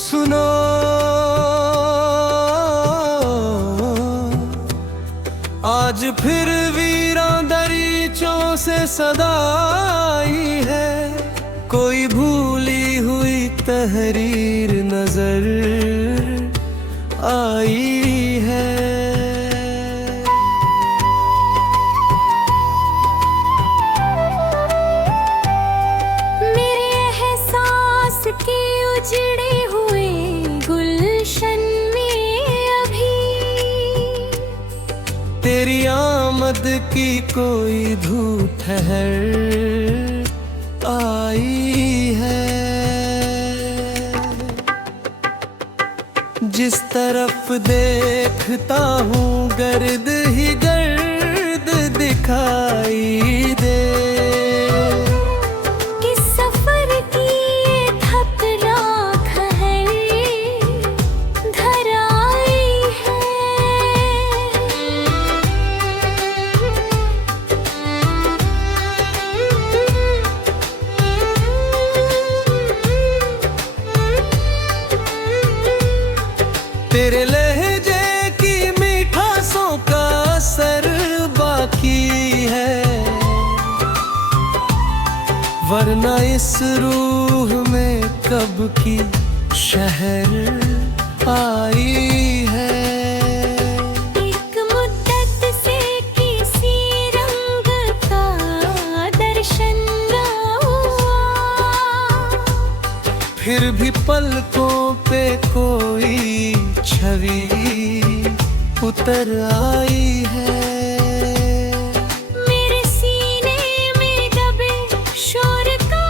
सुनो आज फिर वीरां दरीचों से सदा आई है, कोई भूली हुई तहरीर नजर आई है। मेरे एहसास की उजड़े हुए गुलशन में अभी तेरी आमद की कोई धूप ठहर आई है। जिस तरफ देखता हूँ गर्द ही गर्द दिखाई दे। किस सफर की ये थक राख है धर आई है। तेरे लहजे की मिठासों का असर बाकी है, वरना इस रूह में कब की शहर आई है। एक मुद्दत से किसी रंग का दर्शन न हुआ, फिर भी पलकों पे कोई छवि उतर आई है। मेरे सीने में दबे शोर का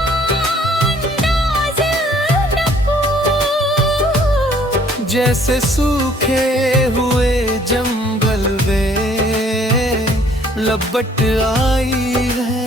अंदाज न पूछ। जैसे सूखे हुए जंगल में लपट आई है।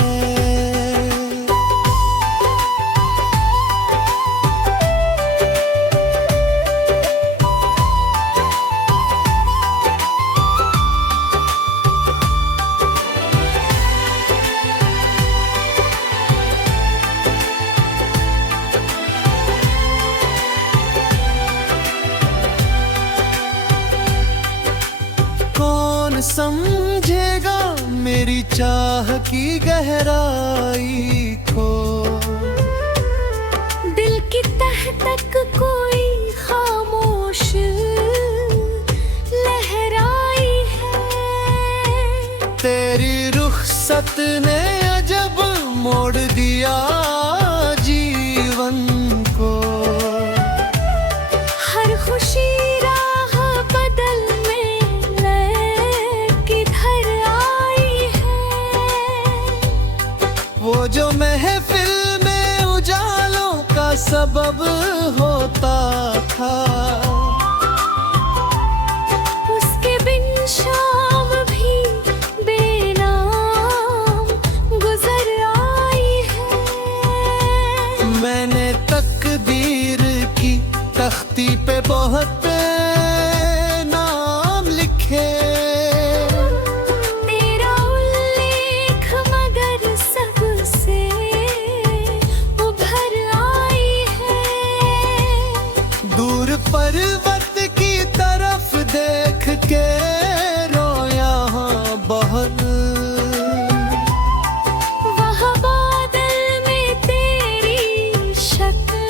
कौन समझेगा मेरी चाह की गहराई को। दिल की तह तक कोई खामोश लहराई है। तेरी रुखसत ने अजब मोड़ दिया जीवन को। हर खुशी राह बदल में किधर आई है। वो जो महफिल में उजालों का सबब होता था, उसके बिन शाम भी बेनाम गुजर आई है। मैंने तकदीर की तख्ती पे बहुत नाम लिखे। तेरा उल्लेख मगर सबसे उभर आई है। दूर पर्वत की तरफ देख के रोया बहुत। वहाँ बादल में तेरी शक्ल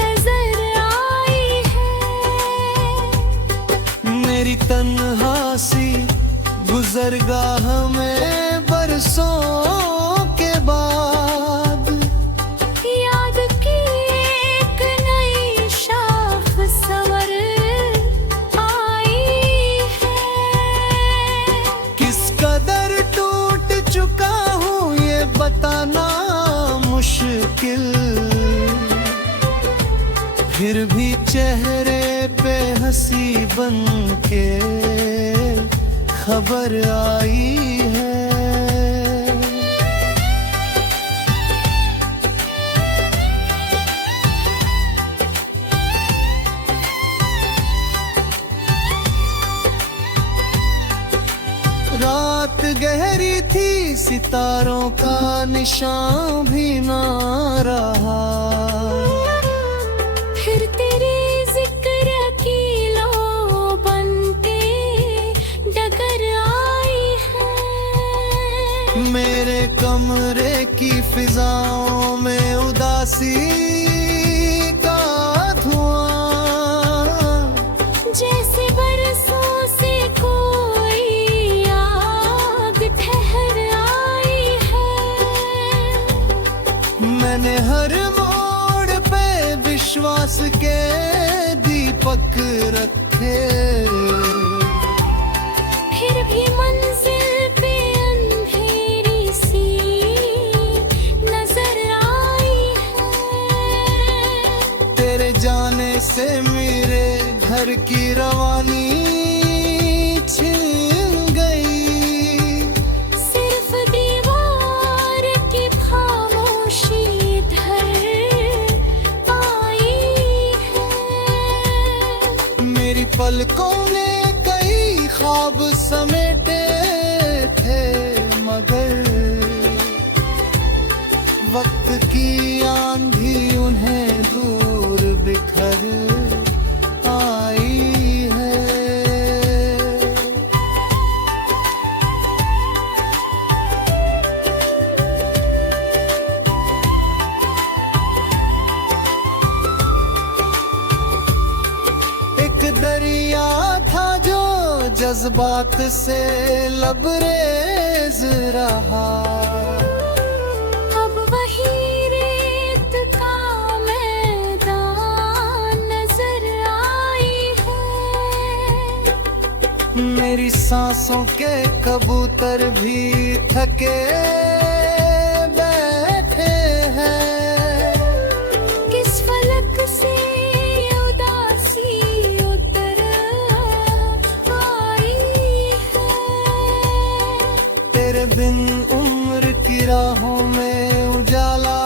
नजर आई है। मेरी तन्हासी गुजरगाह में बरसों के बाद याद की एक नई शाख संवर आई है। किस कदर टूट चुका हूँ ये बताना मुश्किल। फिर भी चेहरे पे हंसी बन के खबर आई रात गहरी थी, सितारों का निशान भी ना रहा। फिर तेरे जिक्र की लो बनके डगर आई है। मेरे कमरे की फिजाओं में उदासी का धुआं, जैसे बरसों से कोई याद ठहर आई है। मैंने हर मोड़ पे विश्वास के दीपक रखे, फिर भी मंजिल पे अंधेरी सी नजर आई है। तेरे जाने से मेरे घर की रवानी छिन गई। सिर्फ दीवार की खामोशी ढर आई है। मेरी पलकों ने कई ख्वाब समेटे थे, मगर वक्त की आंधी उन्हें दूर बिखर आई है। एक दरिया था जो जज्बात से लबरेज रहा। अब वही रेत का मैदान नजर आई है। मेरी सांसों के कबूतर भी थके बैठे हैं। किस फलक से ये उदासी उतर आई है। तेरे बिन उम्र की राहों में उजाला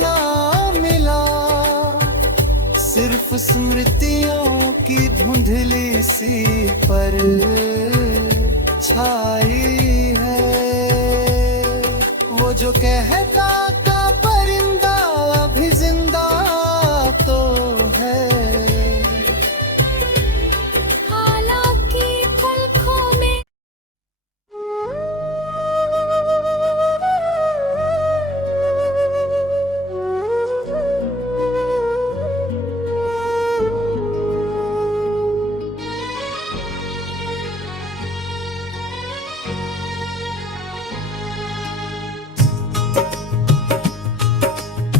ना मिला, सिर्फ स्मृतियों की धुंधली सी पर छाई है। वो जो कहता था परिंदा अभी जिंदा तो है। हालांकि पलकों में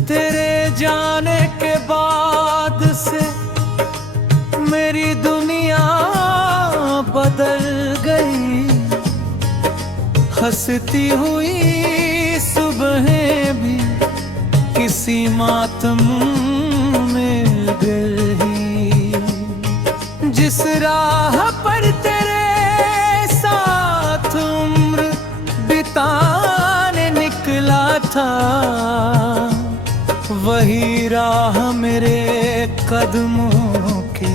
तेरे जाने के बाद से मेरी दुनिया बदल गई। हंसती हुई सुबहें भी किसी मातम में गई। जिस राह पर तेरे साथ उम्र बिताने निकला था, वही राह मेरे कदमों के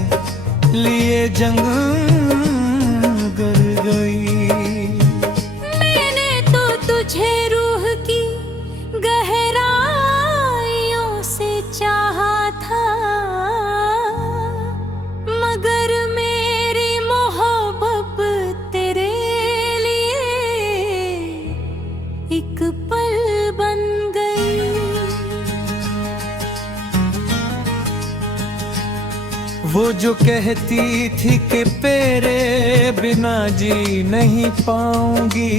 लिए जंग कर गई। मैंने तो तुझे रूह की गहराइयों से चाहा था, मगर मेरी मोहब्बत तेरे लिए एक पल बन गई। वो जो कहती थी कि तेरे बिना जी नहीं पाऊंगी,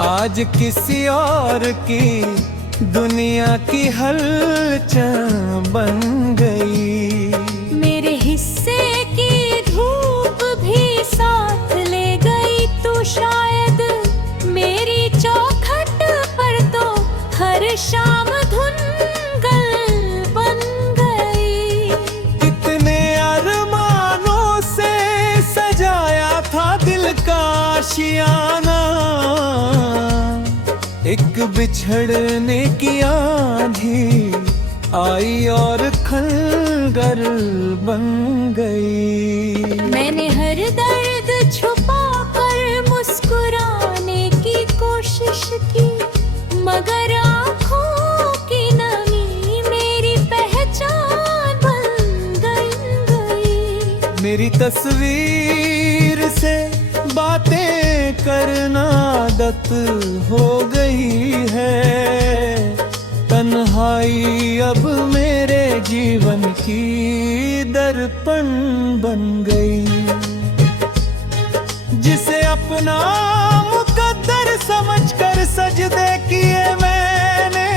आज किसी और की दुनिया की हलचल बन गई। मेरे हिस्से की धूप भी साथ ले गई तू, शायद मेरी चौखट पर तो हर शाम धुंधल बन गई। कितने अरमानों से सजाया था दिल का आशियाना, एक बिछड़ने की आंधी आई और खलगर बन गई। मैंने हर दर्द छुपा कर तस्वीर से बातें करना आदत हो गई है। तन्हाई अब मेरे जीवन की दर्पण बन गई। जिसे अपना मुकद्दर समझकर सजदे किए मैंने,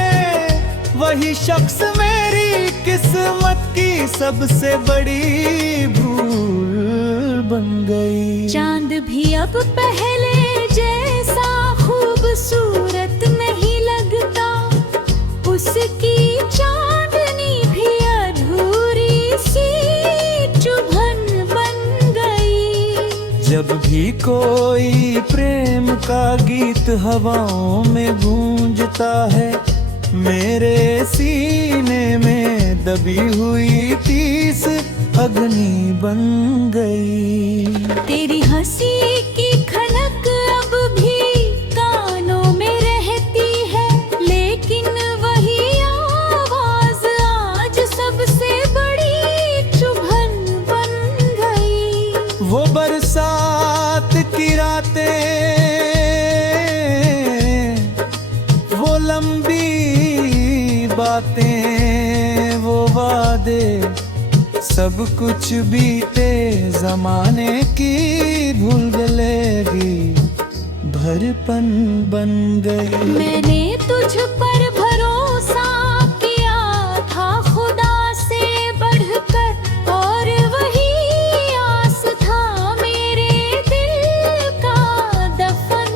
वही शख्स मेरी किस्मत की सबसे बड़ी भूल बन गई। चांद भी अब पहले जैसा खूबसूरत नहीं लगता, उसकी चांदनी भी अधूरी सी चुभन बन गई। जब भी कोई प्रेम का गीत हवाओं में गूंजता है, मेरे सीने में दबी हुई तीस अग्नि बन गई। तेरी हंसी की खनक अब भी कानों में रहती है, लेकिन वही आवाज आज सबसे बड़ी चुभन बन गई। वो बरसात की रातें, वो लंबी बातें, वो वादे, सब कुछ बीते जमाने की भूल गलेगी भरपन बन गई। मैंने तुझ पर भरोसा किया था खुदा से बढ़कर, और वही आस था मेरे दिल का दफन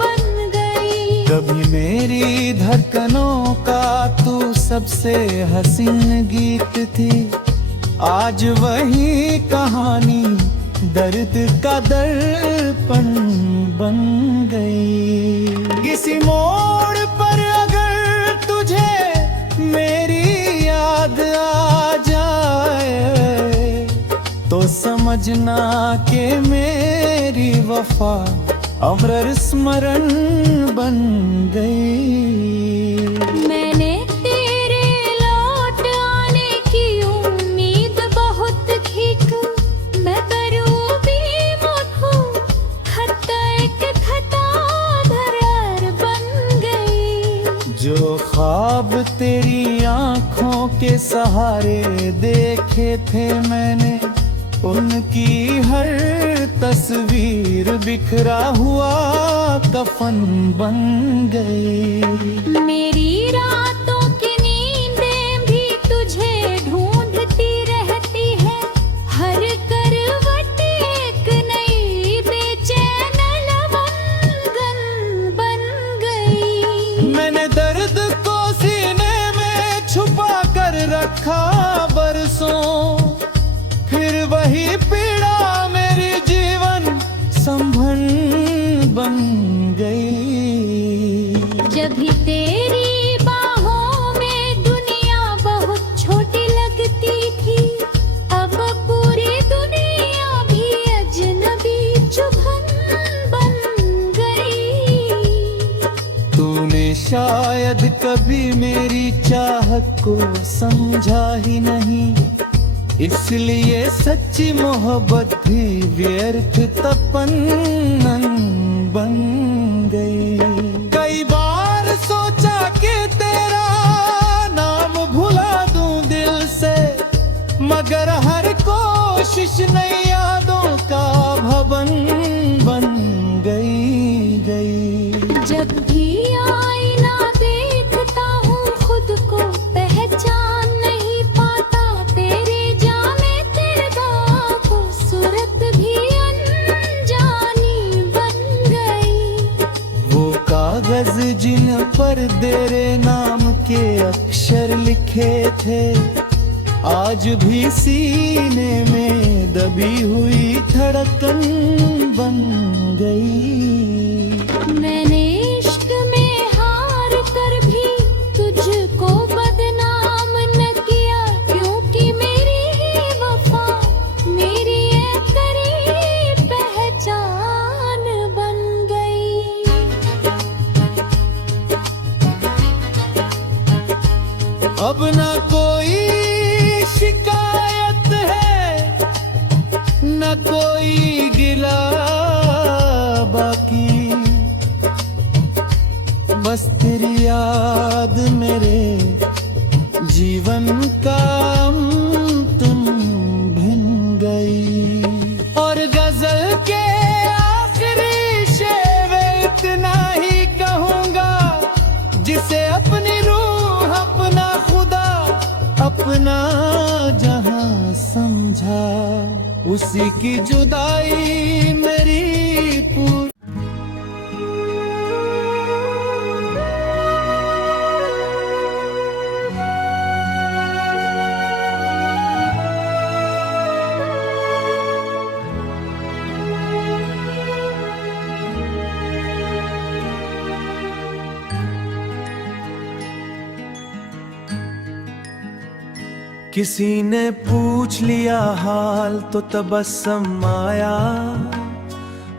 बन गई। कभी मेरी धड़कनों का तू सबसे हसीन गीत थी, आज वही कहानी दर्द का दर्पण बन गई। किसी मोड़ पर अगर तुझे मेरी याद आ जाए, तो समझना कि मेरी वफा अमर स्मरण बन गई। मैंने तेरे लौट आने की उम्मीद बहुत की, मैं करूँ भी मुझको खता एक खता धरार बन गई। जो ख्वाब तेरी आंखों के सहारे देखे थे मैंने, उनकी हर तस्वीर बिखरा हुआ कफन बन गई। मेरी रातों की नींदें भी तुझे ढूंढती रहती है, हर करवट एक नई बेचैन लवंगन बन गई। मैंने दर्द को सीने में छुपा कर रखा बरसों, फिर वही पीड़ा मेरी जीवन संभन बन गई। जब भी तेरी बाहों में दुनिया बहुत छोटी लगती थी, अब पूरी दुनिया भी अजनबी चुभन बन गई। तूने शायद कभी मेरी चाहत को समझा ही नहीं, इसलिए सच्ची मोहब्बत भी व्यर्थ तपन्नन बन गई। कई बार सोचा कि तेरा नाम भुला दूं दिल से, मगर हर कोशिश नई यादों का भवन बन गई। जब भी आईना देखता हूँ खुद को पहचान नहीं पाता, तेरे जामे तेरा खूबसूरत भी अनजानी बन गई। वो कागज जिन पर तेरे नाम के अक्षर लिखे थे, आज भी सीने में दबी हुई धड़कन बन गई। मैंने इश्क में हार कर भी तुझको बदनाम न किया, क्योंकि मेरी ही वफा मेरी करीब पहचान बन गई। अब ना कोई शिकायत है, न बाद मेरे जीवन का तुम भिन गई। और गजल के आखिरी शेर इतना ही कहूँगा, जिसे अपनी रूह अपना खुदा अपना जहां समझा, उसी की जुदाई मेरी पूरी। किसी ने पूछ लिया हाल तो तबस्सम आया,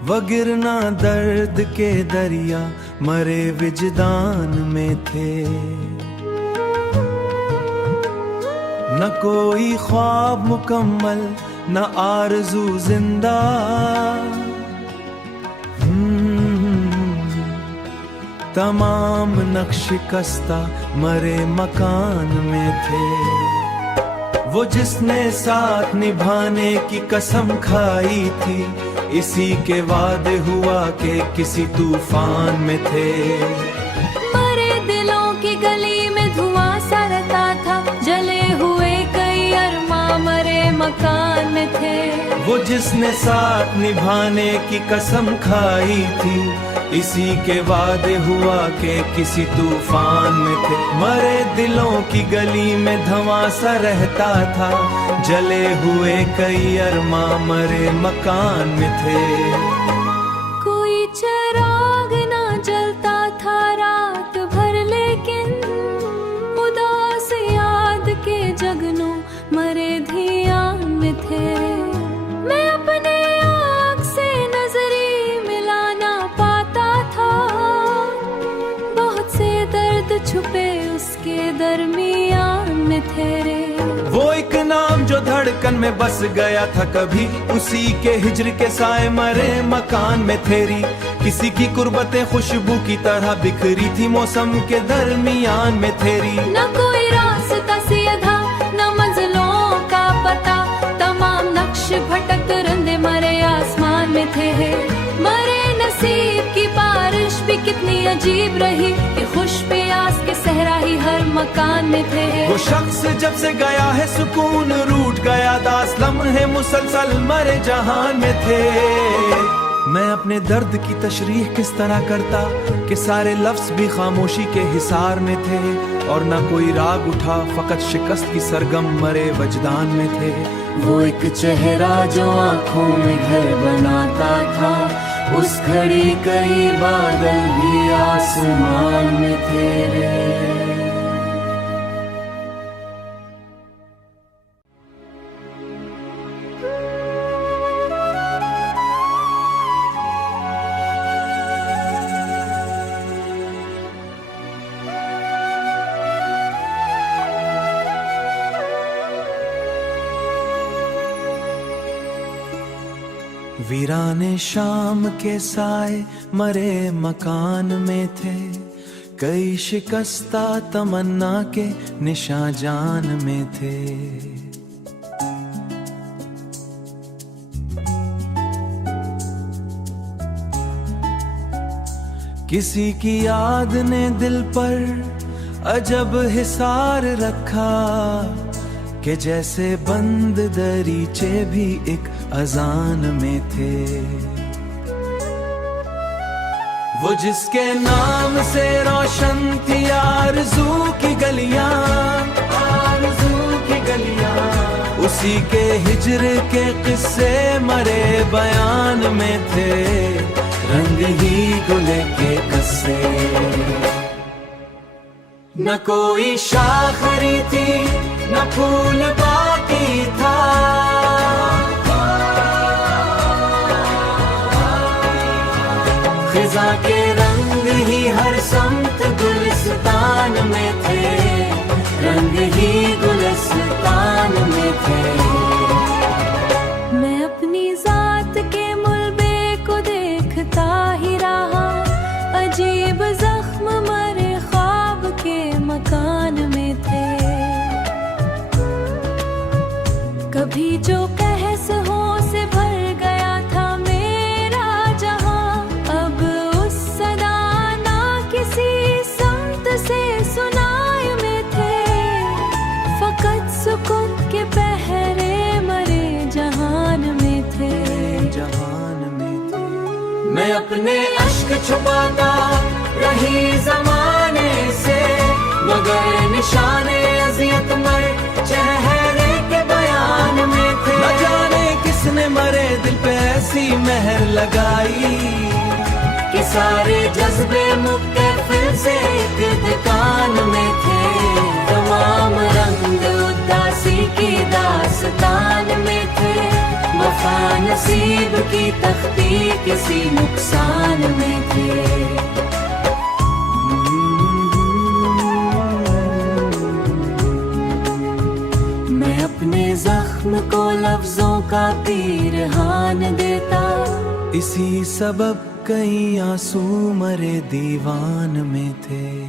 वगिरना दर्द के दरिया मरे विजदान में थे। न कोई ख्वाब मुकम्मल न आरज़ू जिंदा, तमाम नक्श कस्ता मरे मकान में थे। वो जिसने साथ निभाने की कसम खाई थी, इसी के वादे हुआ कि किसी तूफान में थे। मरे दिलों की गली में धुआं सा रहता था, जले हुए कई अरमां मरे मकान में थे। वो जिसने साथ निभाने की कसम खाई थी, इसी के वादे हुआ कि किसी तूफान में थे। मरे दिलों की गली में धुआं सा रहता था, जले हुए कई अरमां मरे मकान में थे। कोई चिराग ना जलता था रात भर, लेकिन उदास याद के जगनों मरे धियान में थे। मैं अपने आँख से नजरी मिलाना पाता था, बहुत से दर्द छुपे उसके दरमियान में थे रे। वो एक नाम जो धड़कन में बस गया था कभी, उसी के हिज्र के साए मरे मकान में थेरी। किसी की कुर्बतें खुशबू की तरह बिखरी थी, मौसम के दरमियान में थेरी। न कोई रास्ता सीधा न मंजिलों का पता, तमाम नक्श भटक रंदे मरे आसमान में थे। मरे नसीब की बारिश भी कितनी अजीब रही, कि खुश प्यास के सहरा ही हर मकान में थे। वो शख्स जब से गया है सुकून रूठ गया, दास लम्हे मुसलसल मरे जहान में थे। मैं अपने दर्द की तशरीह किस तरह करता कि सारे लफ्ज भी खामोशी के हिसार में थे, और न कोई राग उठा फकत शिकस्त की सरगम मरे वजदान में थे। वो एक चेहरा जो आंखों में घर बनाता था, उस घड़ी कई बादल भी आसमान में थे रे। वीराने शाम के साए मरे मकान में थे, कई शिकस्ता तमन्ना के निशा जान में थे। किसी की याद ने दिल पर अजब हिसार रखा, कि जैसे बंद दरीचे भी एक अजान में थे। वो जिसके नाम से रोशन थी आरज़ू की गलियां, आरज़ू की गलियां, उसी के हिज्र के किस्से मरे बयान में थे। रंग ही गुले के कस्से, न कोई शाखरी थी न फूल बाकी था, खिज़ा के रंग ही हर समत गुलिस्तान में थे, रंग ही गुलिस्तान में थे। मैं अपनी जात के मुलबे को देखता ही रहा, अजीब जख्म मरे ख्वाब के अपने अश्क छुपाता रही जमाने से, मगर निशाने अजियत मर चेहरे के बयान में थे। न जाने किसने मरे दिल पे ऐसी मेहर लगाई कि सारे जज्बे मुक्के फिर से एक दुकान में थे। तमाम रंग उदासी की दास्तान में थे, वफा नसीब की तख्ती किसी नुकसान में थे। मैं अपने जख्म को लफ्जों का पीरहान देता, इसी सबब कई आंसू मरे दीवान में थे।